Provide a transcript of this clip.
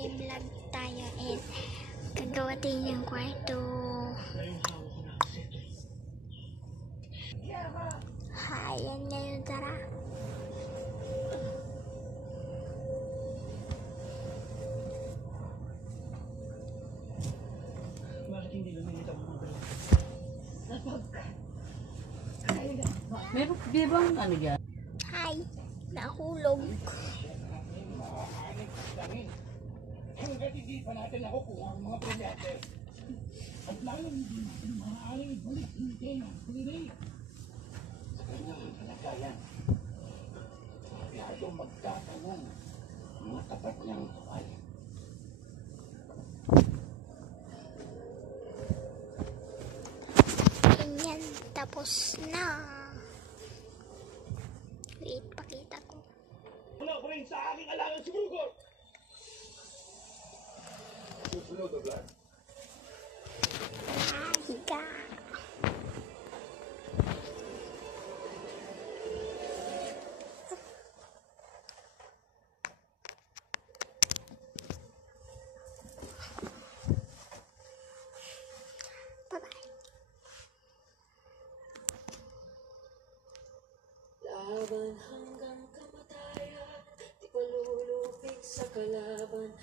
mag-vlog tayo and gagawa tayo ng kwarto. Ayan ngayon, tara. Bakit hindi lumilitaw ang mga meron di bang ano yan? Hi, nahulog. Hanggat hindi pa natin nakukuha ang mga brilyante at lalong hindi natin maaaring ibalik yung tema ng pili. Sa kanyang kalagayan, masyado magtatanong ang mga tapat niyang kawalan. Ganyan, tapos na. Wait, pakita ko. Wala ko rin sa aking alangan sumugod! Susunod na vlog. Higa. Bye-bye. Laban hanggang kamatayan, di palulupig sa kalaban.